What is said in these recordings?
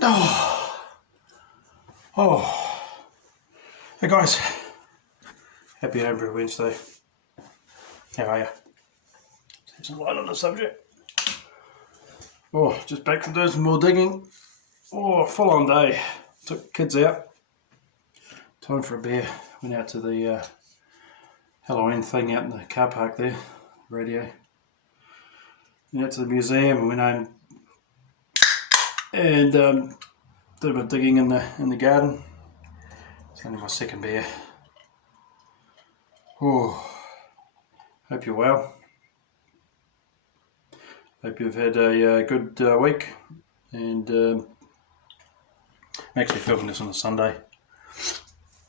Oh, oh. Hey guys, happy Homebrew Wednesday. How are you? Let's have some light on the subject. Oh, just back from doing some more digging. Oh, full on day. Took kids out. Time for a beer. Went out to the Halloween thing out in the car park there. Radio. Went out to the museum and went home and did a bit of digging in the garden. It's only my second beer. Oh, hope you're well. Hope you've had a good week. And I'm actually filming this on a Sunday.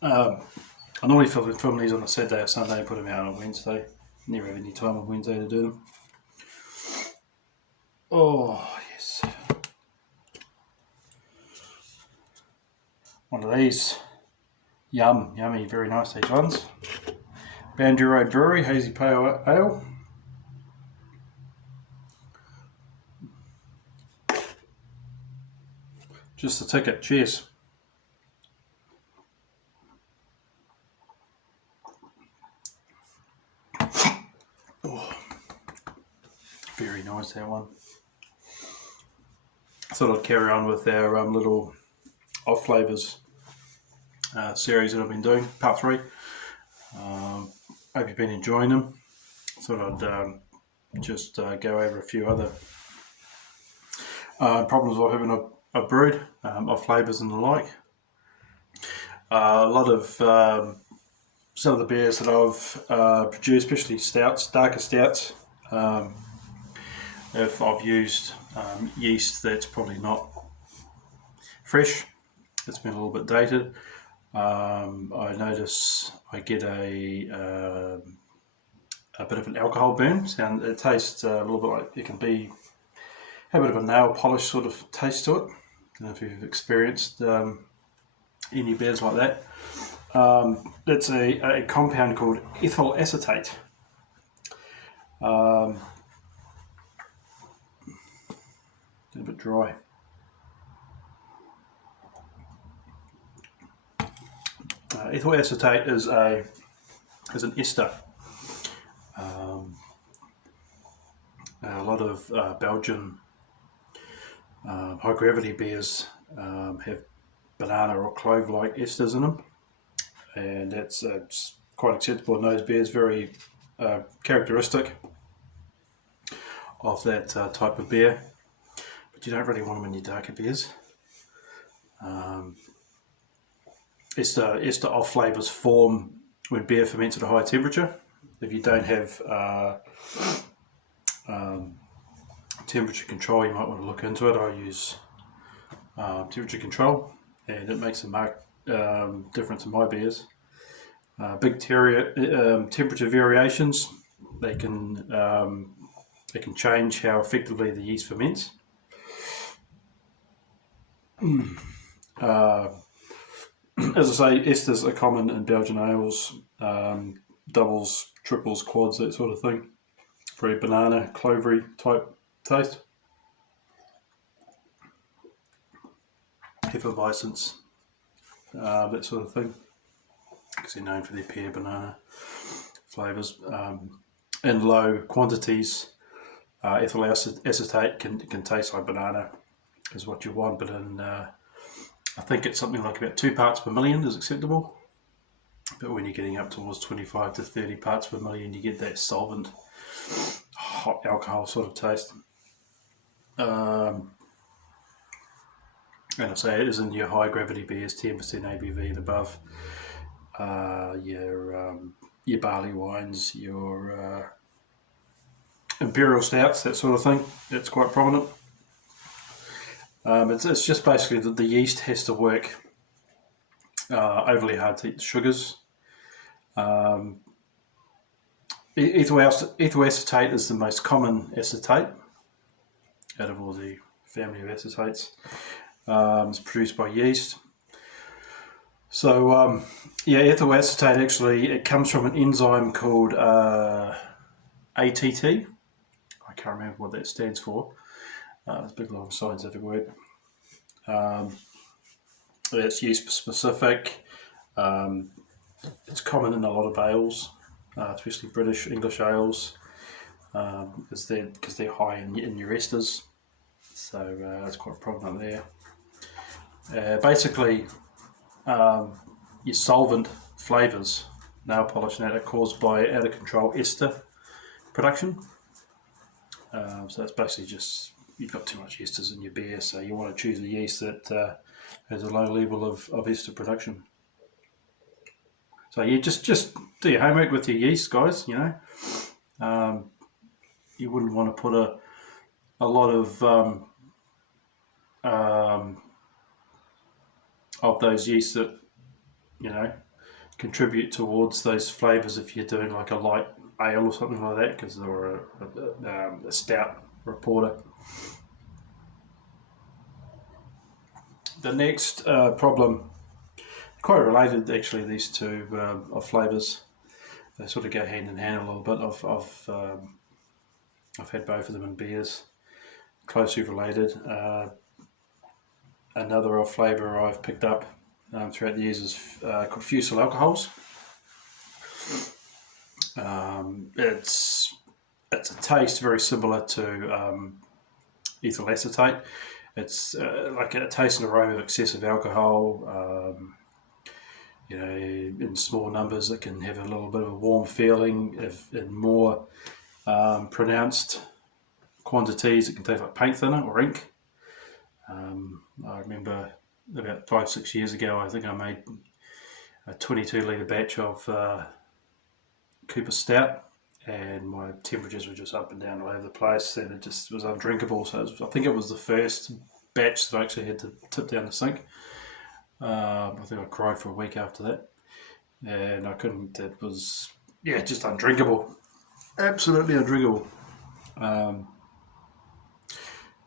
I normally film these on a Saturday or Sunday and put them out on a Wednesday. Never have any time on Wednesday to do them. Oh, yes. One of these. Yummy, very nice, these ones. Boundary Road Brewery, Hazy Pale Ale. Just the ticket, cheers. Oh, very nice, that one. I thought I'd carry on with our little Off-Flavours series that I've been doing, part 3. Hope you've been enjoying them. Thought I'd just go over a few other problems I've having brewed, Off-Flavours and the like. A lot of some of the beers that I've produced, especially stouts, darker stouts, if I've used yeast that's probably not fresh, it's been a little bit dated. I notice I get a bit of an alcohol burn. It tastes a little bit like it can have a bit of a nail polish sort of taste to it. I don't know if you've experienced any beers like that. It's a compound called ethyl acetate. A bit dry. Ethyl acetate is an ester. A lot of Belgian high gravity beers have banana or clove-like esters in them, and it's quite acceptable in those beers. Very characteristic of that type of beer, but you don't really want them in your darker beers. Ester off-flavours form when beer ferments at a high temperature. If you don't have temperature control, you might want to look into it. I use temperature control, and it makes a marked difference in my beers. Big temperature variations, they can change how effectively the yeast ferments. As I say, esters are common in Belgian ales, doubles, triples, quads, that sort of thing. Very banana, clovery type taste. Effervescence, that sort of thing, because they're known for their pear banana flavours. In low quantities, ethyl acetate can taste like banana, is what you want, but in I think it's something like about 2 parts per million is acceptable. But when you're getting up towards 25 to 30 parts per million, you get that solvent, hot alcohol sort of taste. And I say it is in your high gravity beers, 10% ABV and above. Your barley wines, your imperial stouts, that sort of thing. It's quite prominent. It's just basically that the yeast has to work overly hard to eat the sugars. Ethyl acetate is the most common acetate out of all the family of acetates. It's produced by yeast. So ethyl acetate actually, it comes from an enzyme called ATT. I can't remember what that stands for. It's a big long scientific word. It's yeast specific. It's common in a lot of ales, especially British English ales, because they're high in your esters. So that's quite prevalent there. Basically, your solvent flavours, nail polish, and that are caused by out of control ester production. So that's basically just you've got too much esters in your beer, so you want to choose a yeast that has a low level of ester production. So you just do your homework with your yeast, guys. You know, you wouldn't want to put a lot of those yeasts that contribute towards those flavours if you're doing like a light ale or something like that, because or a stout or a porter. The next problem, quite related actually, these two Off-Flavours, they sort of go hand in hand a little bit. I've had both of them in beers, closely related. Another Off-Flavour I've picked up throughout the years is called fusel alcohols. It's a taste very similar to ethyl acetate. It's like a taste and aroma of excessive alcohol. In small numbers, it can have a little bit of a warm feeling. If in more pronounced quantities, it can taste like paint thinner or ink. I remember about 5-6 years ago, I think I made a 22 litre batch of Cooper Stout, and my temperatures were just up and down all over the place, and it just was undrinkable. So I think it was the first batch that I actually had to tip down the sink. I think I cried for a week after that, and I couldn't. It was just undrinkable, absolutely undrinkable.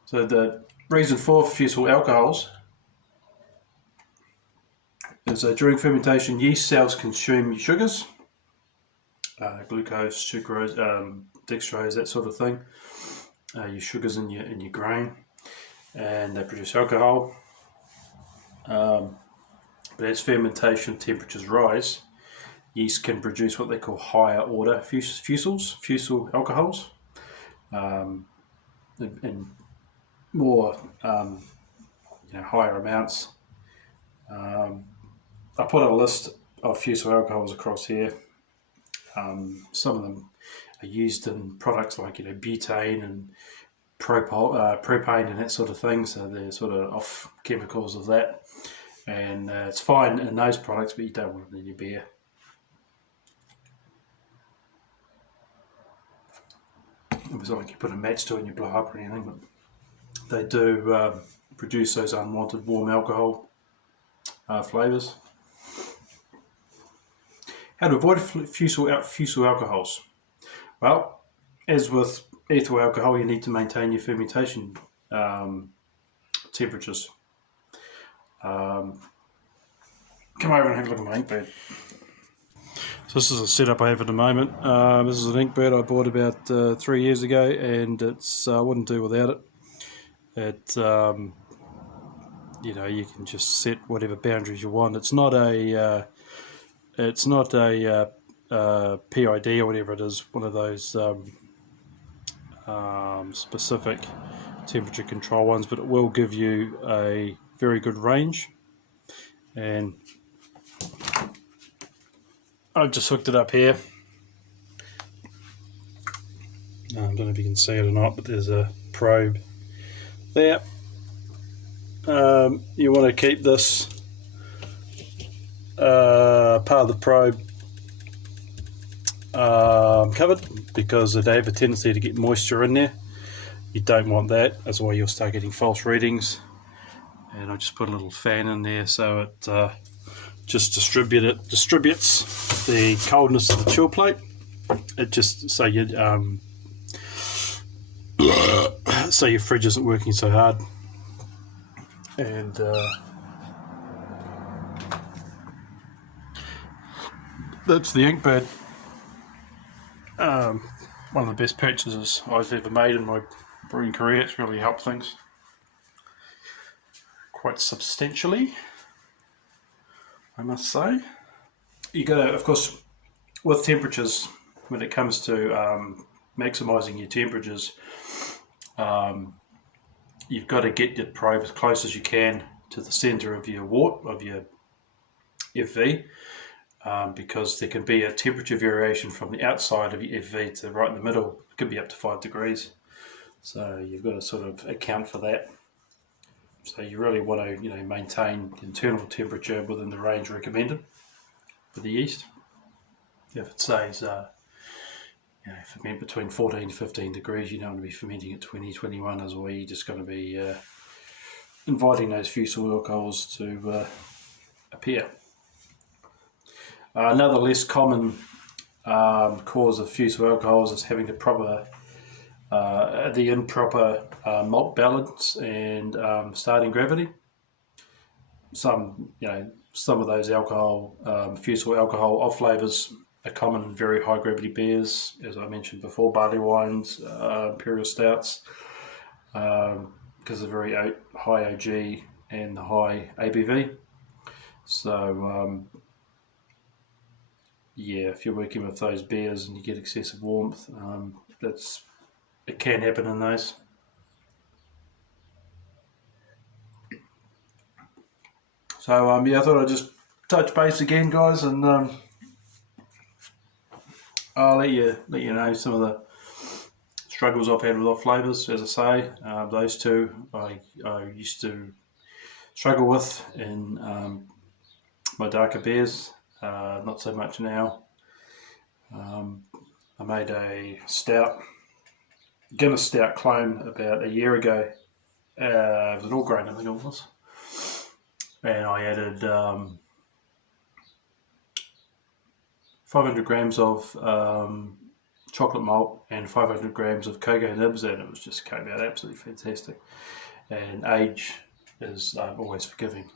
So the reason for fusel alcohols is that during fermentation, yeast cells consume sugars, glucose, sucrose, dextrose, that sort of thing. Your sugars in your grain, and they produce alcohol. But as fermentation temperatures rise, yeast can produce what they call higher order fusel alcohols, in more higher amounts. I put a list of fusel alcohols across here. Some of them are used in products like butane and propane and that sort of thing, so they're sort of off chemicals of that, and it's fine in those products, but you don't want it in your beer. It was like you put a match to it and you blow up or anything, but they do produce those unwanted warm alcohol flavours. How to avoid fusel alcohols? Well, as with ethyl alcohol, you need to maintain your fermentation temperatures. Come over and have a look at my ink pad. So this is a setup I have at the moment. This is an ink pad I bought about 3 years ago, and it's I wouldn't do without it. You can just set whatever boundaries you want. It's not a PID or whatever it is, one of those specific temperature control ones, but it will give you a very good range. And I've just hooked it up here. I don't know if you can see it or not, but there's a probe there. You want to keep this part of the probe covered, because they have a tendency to get moisture in there. You don't want that. That's why you'll start getting false readings. And I just put a little fan in there so it just distributes the coldness of the chill plate. It just so your fridge isn't working so hard. And that's the ink pad. One of the best purchases I've ever made in my brewing career. It's really helped things quite substantially, I must say. You got to, of course, with temperatures, when it comes to maximising your temperatures, you've got to get your probe as close as you can to the centre of your wort, of your FV, because there can be a temperature variation from the outside of your FV to right in the middle. It could be up to 5 degrees. So you've got to sort of account for that. So you really want to, maintain the internal temperature within the range recommended for the yeast. If it says, ferment between 14 to 15 degrees, you don't want to be fermenting at 20, 21 as well. You're just going to be inviting those fusel alcohols to appear. Another less common cause of fusel alcohols is having the improper malt balance and starting gravity. Some of those fusel alcohol off-flavours are common in very high gravity beers, as I mentioned before, barley wines, imperial stouts, because of very high OG and the high ABV. So if you're working with those beers and you get excessive warmth, it can happen in those. So I thought I'd just touch base again, guys, and I'll let you know some of the struggles I've had with Off-Flavours. As I say, those two I used to struggle with in my darker beers, not so much now. I made a Guinness stout clone about a year ago. It was an all grain, I think it was, and I added 500 grams of chocolate malt and 500 grams of cocoa nibs, and it came out absolutely fantastic. And age is always forgiving.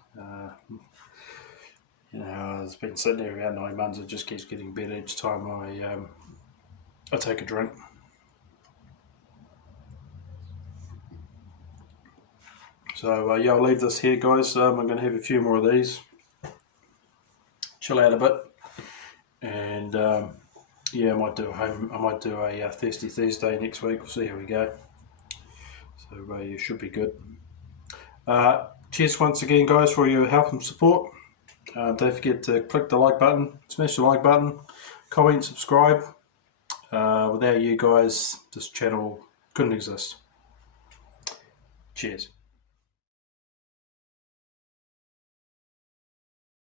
It's been sitting there around 9 months. It just keeps getting better each time I take a drink. So I'll leave this here, guys. I'm going to have a few more of these, chill out a bit, and I might do a Thirsty Thursday next week. We'll see how we go. So you should be good. Cheers once again, guys, for your help and support. Don't forget to click the like button, smash the like button, comment, subscribe. Without you guys, this channel couldn't exist. Cheers.